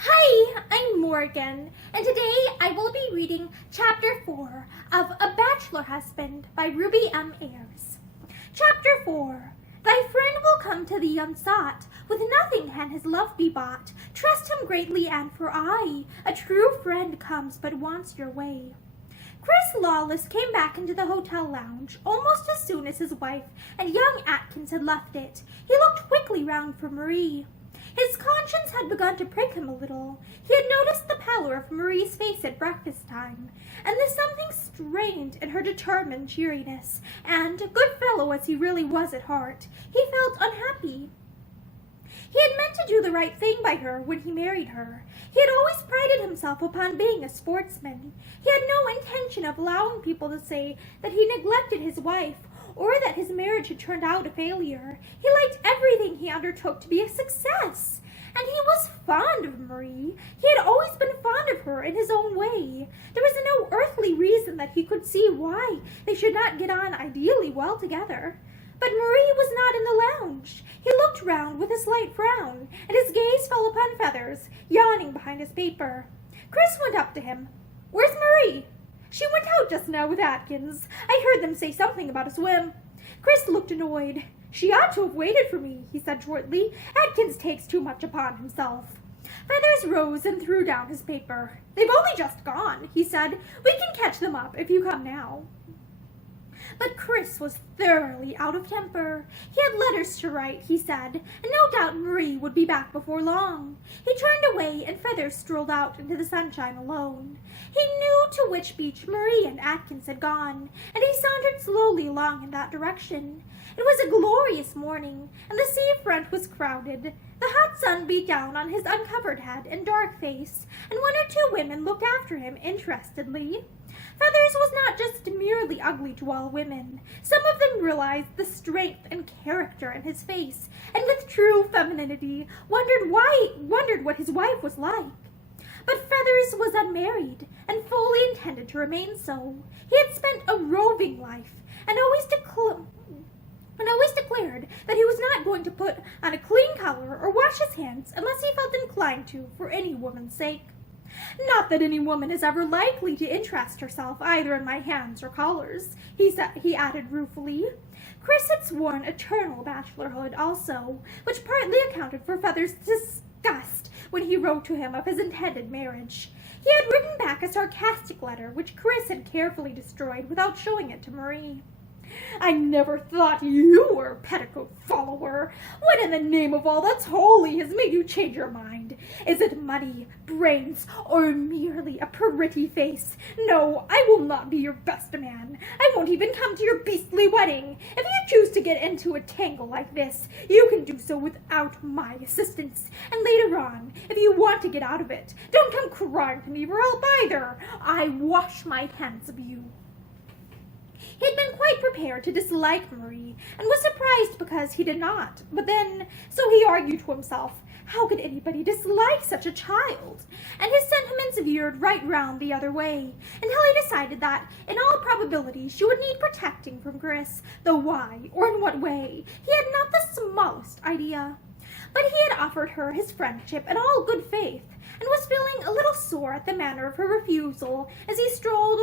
Hi, I'm Morgan, and today I will be reading Chapter 4 of A Bachelor Husband by Ruby M. Ayres. Chapter 4. Thy friend will come to thee unsought, with nothing can his love be bought. Trust him greatly, and for aye, a true friend comes but wants your way. Chris Lawless came back into the hotel lounge almost as soon as his wife and young Atkins had left it. He looked quickly round for Marie. His conscience had begun to prick him a little. He had noticed the pallor of Marie's face at breakfast time, and the something strained in her determined cheeriness, and, good fellow as he really was at heart, he felt unhappy. He had meant to do the right thing by her when he married her. He had always prided himself upon being a sportsman. He had no intention of allowing people to say that he neglected his wife, or that his marriage had turned out a failure. He liked everything he undertook to be a success. And he was fond of Marie. He had always been fond of her in his own way. There was no earthly reason that he could see why they should not get on ideally well together. But Marie was not in the lounge. He looked round with a slight frown, and his gaze fell upon Feathers, yawning behind his paper. Chris went up to him. "Where's Marie?" "She went out just now with Atkins. I heard them say something about a swim." Chris looked annoyed. "She ought to have waited for me," he said shortly. "Atkins takes too much upon himself." Feathers rose and threw down his paper. "They've only just gone," he said. "We can catch them up if you come now." But Chris was thoroughly out of temper. He had letters to write, he said, and no doubt Marie would be back before long. He turned away, and Feathers strolled out into the sunshine alone. He knew to which beach Marie and Atkins had gone, and he sauntered slowly along in that direction. It was a glorious morning, and the sea front was crowded. The hot sun beat down on his uncovered head and dark face, and one or two women looked after him interestedly. Feathers was not just merely ugly to all women. Some of them realized the strength and character in his face, and with true femininity wondered what his wife was like. But Feathers was unmarried, and fully intended to remain so. He had spent a roving life, and always declared that he was not going to put on a clean collar or wash his hands unless he felt inclined to for any woman's sake. "Not that any woman is ever likely to interest herself either in my hands or collars," he added ruefully. Chris had sworn eternal bachelorhood also, which partly accounted for Feathers' disgust when he wrote to him of his intended marriage. He had written back a sarcastic letter which Chris had carefully destroyed without showing it to Marie. "I never thought you were a petticoat follower. What in the name of all that's holy has made you change your mind? Is it money, brains, or merely a pretty face? No, I will not be your best man. I won't even come to your beastly wedding. If you choose to get into a tangle like this, you can do so without my assistance. And later on, if you want to get out of it, don't come crying to me for help either. I wash my hands of you." He had been quite prepared to dislike Marie, and was surprised because he did not. But then, so he argued to himself, how could anybody dislike such a child? And his sentiments veered right round the other way, until he decided that, in all probability, she would need protecting from Chris, though why, or in what way, he had not the smallest idea. But he had offered her his friendship in all good faith, and was feeling a little sore at the manner of her refusal as he strolled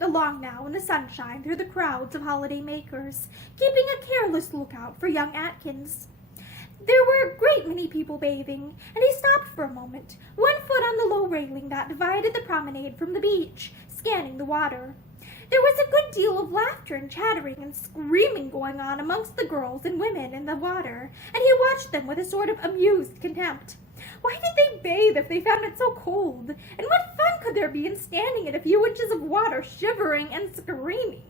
along now in the sunshine through the crowds of holiday-makers, keeping a careless lookout for young Atkins. There were a great many people bathing, and he stopped for a moment, one foot on the low railing that divided the promenade from the beach, scanning the water. There was a good deal of laughter and chattering and screaming going on amongst the girls and women in the water, and he watched them with a sort of amused contempt. Why did they bathe if they found it so cold? And what fun could there be in standing in a few inches of water, shivering and screaming?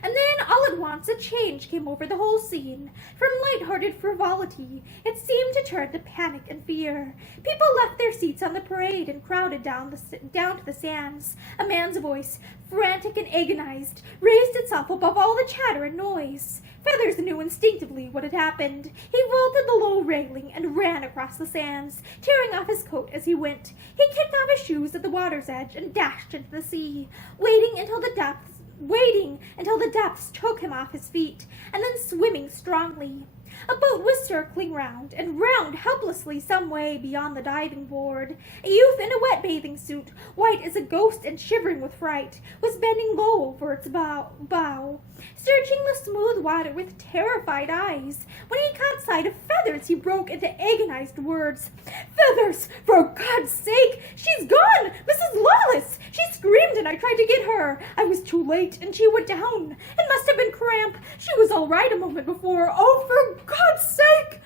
And then, all at once, a change came over the whole scene. From light-hearted frivolity, it seemed to turn to panic and fear. People left their seats on the parade and crowded down to the sands. A man's voice, frantic and agonized, raised itself above all the chatter and noise. Feathers knew instinctively what had happened. He vaulted the low railing and ran across the sands, tearing off his coat as he went. He kicked off his shoes at the water's edge and dashed into the sea, waiting until the depths took him off his feet, and then swimming strongly. A boat was circling round and round helplessly some way beyond the diving board. A youth in a wet bathing suit, white as a ghost and shivering with fright, was bending low over its bow, searching the smooth water with terrified eyes. When he caught sight of Feathers, he broke into agonized words. "Feathers! For God's sake! She's gone! Mrs. Lawless! She screamed and I tried to get her. I was too late and she went down. It must have been cramp. She was all right a moment before. Oh, for God's sake!"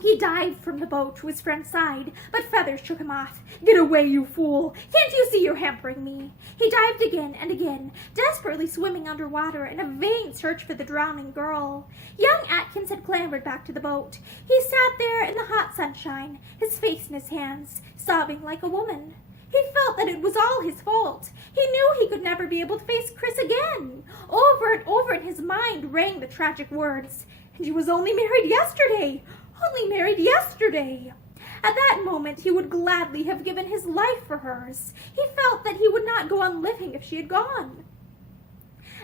He dived from the boat to his friend's side, but Feathers shook him off. "Get away, you fool! Can't you see you're hampering me?" He dived again and again, desperately swimming underwater in a vain search for the drowning girl. Young Atkins had clambered back to the boat. He sat there in the hot sunshine, his face in his hands, sobbing like a woman. He felt that it was all his fault. He knew he could never be able to face Chris again. Over and over in his mind rang the tragic words. And he was only married yesterday! Only married yesterday! At that moment he would gladly have given his life for hers. He felt that he would not go on living if she had gone.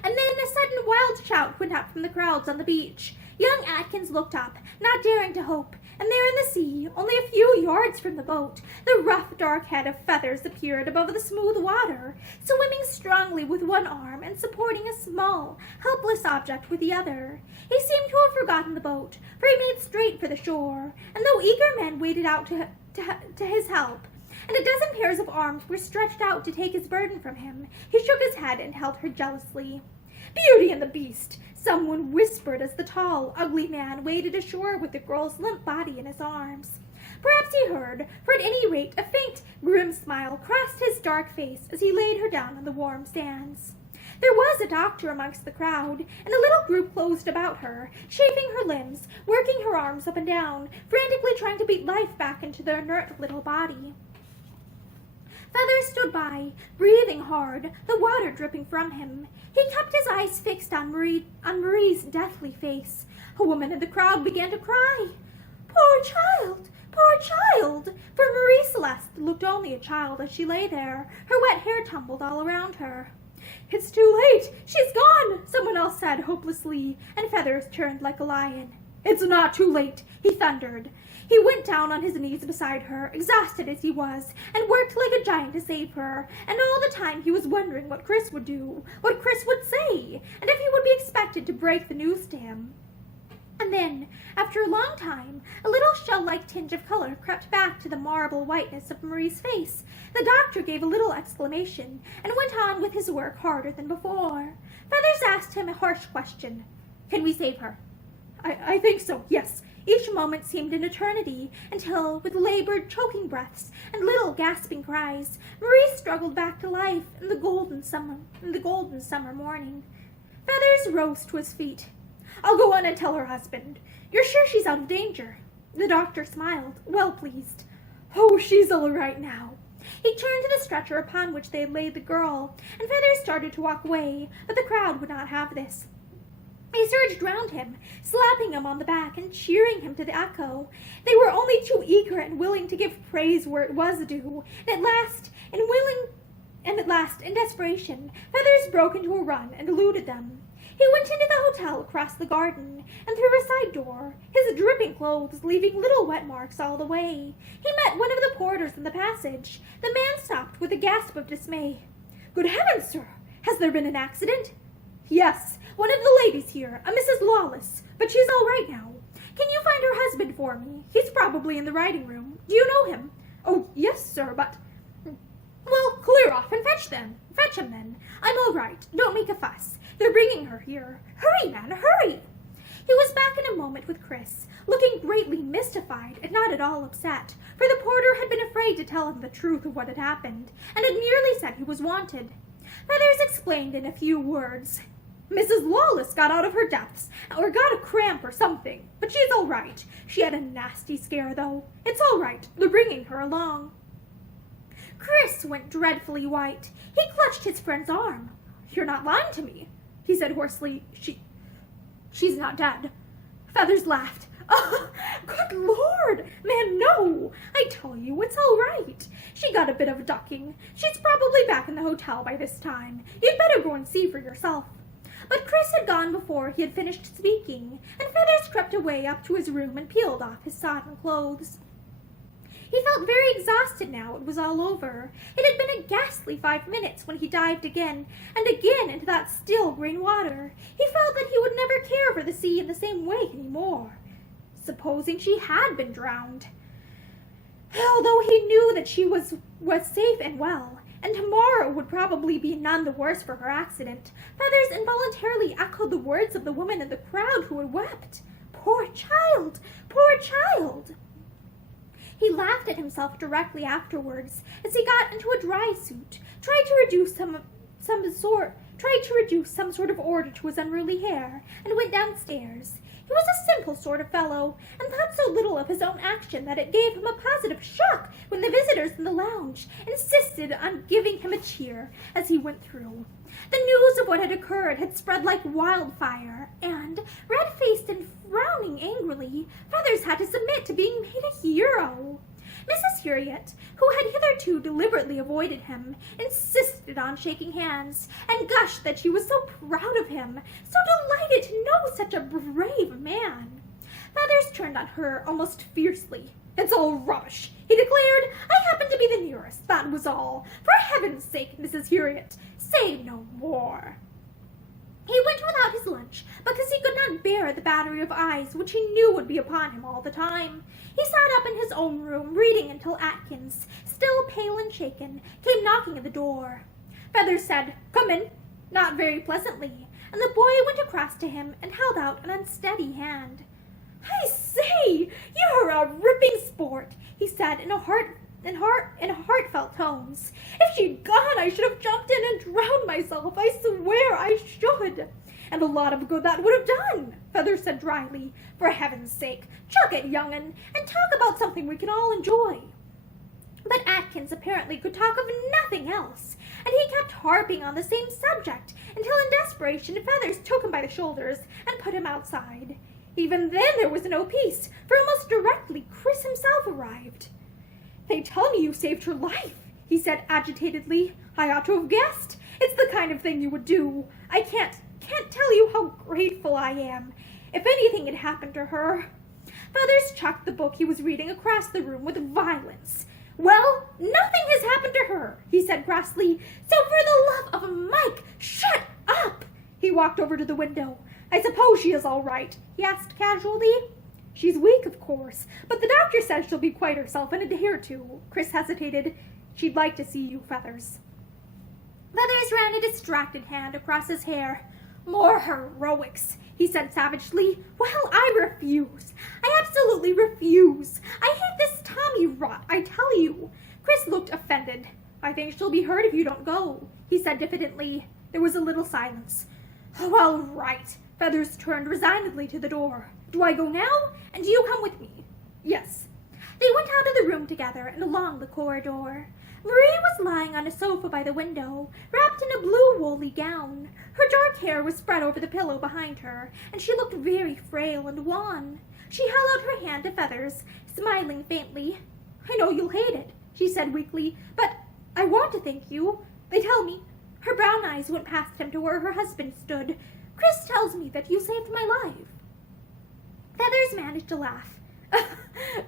And then a sudden wild shout went up from the crowds on the beach. Young Atkins looked up, not daring to hope, and there in the sea, only a few yards from the boat, the rough dark head of Feathers appeared above the smooth water, swimming strongly with one arm and supporting a small, helpless object with the other. He seemed to have forgotten the boat, for he made straight for the shore, and though eager men waded out to his help, and a dozen pairs of arms were stretched out to take his burden from him, he shook his head and held her jealously. "Beauty and the Beast!" someone whispered as the tall, ugly man waded ashore with the girl's limp body in his arms. Perhaps he heard, for at any rate a faint, grim smile crossed his dark face as he laid her down on the warm sands. There was a doctor amongst the crowd, and a little group closed about her, chafing her limbs, working her arms up and down, frantically trying to beat life back into the inert little body. Feathers stood by, breathing hard, the water dripping from him. He kept his eyes fixed on Marie's deathly face. A woman in the crowd began to cry. "Poor child! Poor child!" For Marie Celeste looked only a child as she lay there, her wet hair tumbled all around her. "It's too late! She's gone!" someone else said hopelessly, and Feathers turned like a lion. "It's not too late," he thundered. He went down on his knees beside her, exhausted as he was, and worked like a giant to save her, and all the time he was wondering what Chris would do, what Chris would say, and if he would be expected to break the news to him. And then, after a long time, a little shell-like tinge of color crept back to the marble whiteness of Marie's face. The doctor gave a little exclamation, and went on with his work harder than before. Feathers asked him a harsh question. "Can we save her?" I think so, yes." Each moment seemed an eternity, until, with labored, choking breaths and little gasping cries, Marie struggled back to life in the golden summer morning. Feathers rose to his feet. "I'll go on and tell her husband. You're sure she's out of danger?" The doctor smiled, well pleased. "Oh, she's all right now." He turned to the stretcher upon which they had laid the girl, and Feathers started to walk away, but the crowd would not have this. They surged round him, slapping him on the back and cheering him to the echo. They were only too eager and willing to give praise where it was due, and at last, in desperation, Feathers broke into a run and eluded them. He went into the hotel across the garden, and through a side door, his dripping clothes leaving little wet marks all the way. He met one of the porters in the passage. The man stopped with a gasp of dismay. "Good heavens, sir! Has there been an accident?" "Yes, one of the ladies here, a Mrs. Lawless, but she's all right now. Can you find her husband for me? He's probably in the writing room. Do you know him?" "Oh, yes, sir, but—" "Well, clear off and fetch him then. I'm all right. Don't make a fuss. They're bringing her here. Hurry, man, hurry!" He was back in a moment with Chris, looking greatly mystified and not at all upset, for the porter had been afraid to tell him the truth of what had happened, and had merely said he was wanted. Feathers explained in a few words. "Mrs. Lawless got out of her depths, or got a cramp or something, but she's all right. She had a nasty scare, though. It's all right. They're bringing her along." Chris went dreadfully white. He clutched his friend's arm. "You're not lying to me," he said hoarsely. She's not dead." Feathers laughed. "Oh, good Lord! Man, no! I tell you, it's all right. She got a bit of ducking. She's probably back in the hotel by this time. You'd better go and see for yourself." But Chris had gone before he had finished speaking, and Feathers crept away up to his room and peeled off his sodden clothes. He felt very exhausted now it was all over. It had been a ghastly 5 minutes when he dived again and again into that still green water. He felt that he would never care for the sea in the same way any more. Supposing she had been drowned. Although he knew that she was safe and well, and tomorrow would probably be none the worse for her accident, Feathers involuntarily echoed the words of the woman in the crowd who had wept. Poor child! Poor child! He laughed at himself directly afterwards as he got into a dry suit, tried to reduce some sort of order to his unruly hair, and went downstairs. He was a simple sort of fellow, and thought so little of his own action that it gave him a positive shock when the visitors in the lounge insisted on giving him a cheer as he went through. The news of what had occurred had spread like wildfire, and, red-faced and frowning angrily, Feathers had to submit to being made a hero. Mrs. Heriot, who had hitherto deliberately avoided him, insisted on shaking hands, and gushed that she was so proud of him, so delighted to know such a brave man. Feathers turned on her almost fiercely. "It's all rubbish," he declared. "I happened to be the nearest, that was all. For heaven's sake, Mrs. Heriot, say no more." He went without his lunch because he could not bear the battery of eyes which he knew would be upon him all the time. He sat up in his own room reading until Atkins, still pale and shaken, came knocking at the door. Feathers said, "Come in," not very pleasantly, and the boy went across to him and held out an unsteady hand. "I say, you're a ripping sport," he said in heartfelt tones. "If she'd gone, I should have jumped in and drowned myself. I swear I should. And a lot of good that would have done," Feathers said dryly. "For heaven's sake, chuck it, young'un, and talk about something we can all enjoy." But Atkins apparently could talk of nothing else, and he kept harping on the same subject until in desperation Feathers took him by the shoulders and put him outside. Even then there was no peace, for almost directly Chris himself arrived. "They tell me you saved her life," he said agitatedly. "I ought to have guessed. It's the kind of thing you would do. I can't tell you how grateful I am. If anything had happened to her—" Feathers chucked the book he was reading across the room with violence. "Well, nothing has happened to her," he said crossly. "So for the love of Mike, shut up!" He walked over to the window. "I suppose she is all right?" he asked casually. "She's weak, of course, but the doctor says she'll be quite herself in a day or two." Chris hesitated. "She'd like to see you, Feathers." Feathers ran a distracted hand across his hair. "More heroics," he said savagely. "Well, I refuse. I absolutely refuse. I hate this Tommy rot, I tell you." Chris looked offended. "I think she'll be hurt if you don't go," he said diffidently. There was a little silence. "Oh, all right." Feathers turned resignedly to the door. "Do I go now? And do you come with me?" "Yes." They went out of the room together and along the corridor. Marie was lying on a sofa by the window, wrapped in a blue woolly gown. Her dark hair was spread over the pillow behind her, and she looked very frail and wan. She held out her hand to Feathers, smiling faintly. "I know you'll hate it," she said weakly, "but I want to thank you. They tell me—" Her brown eyes went past him to where her husband stood. "Chris tells me that you saved my life." Feathers managed to laugh.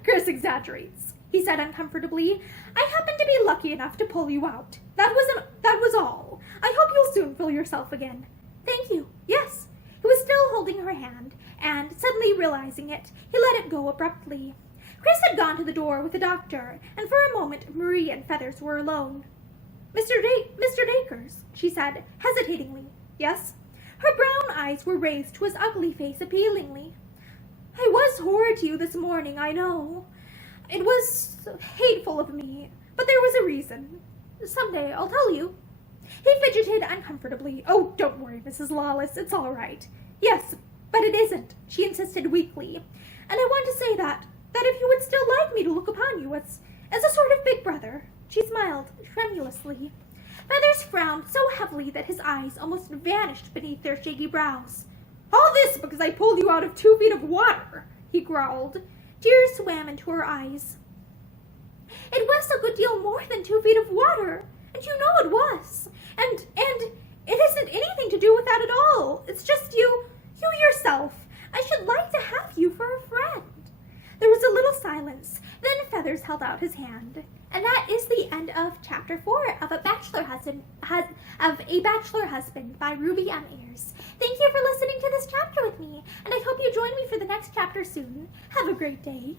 "Chris exaggerates," he said uncomfortably. "I happened to be lucky enough to pull you out. That was all. I hope you'll soon feel yourself again." "Thank you. Yes." He was still holding her hand, and, suddenly realizing it, he let it go abruptly. Chris had gone to the door with the doctor, and for a moment Marie and Feathers were alone. Mr. Dacres," she said, hesitatingly. "Yes?" Her brown eyes were raised to his ugly face appealingly. "I was horrid to you this morning, I know. It was hateful of me, but there was a reason. Someday I'll tell you." He fidgeted uncomfortably. "Oh, don't worry, Mrs. Lawless, it's all right." "Yes, but it isn't," she insisted weakly. "And I want to say that if you would still like me to look upon you as a sort of big brother." She smiled tremulously. Feathers frowned so heavily that his eyes almost vanished beneath their shaggy brows. "All this because I pulled you out of 2 feet of water," he growled. Tears swam into her eyes. "It was a good deal more than 2 feet of water, and you know it was. And It isn't anything to do with that at all. It's just you yourself. I should like to have you for a friend." There was a little silence. Then Feathers held out his hand. And that is the end of chapter 4 of A Bachelor Husband by Ruby M. Ayres. Thank you for listening to this chapter with me, and I hope you join me for the next chapter soon. Have a great day.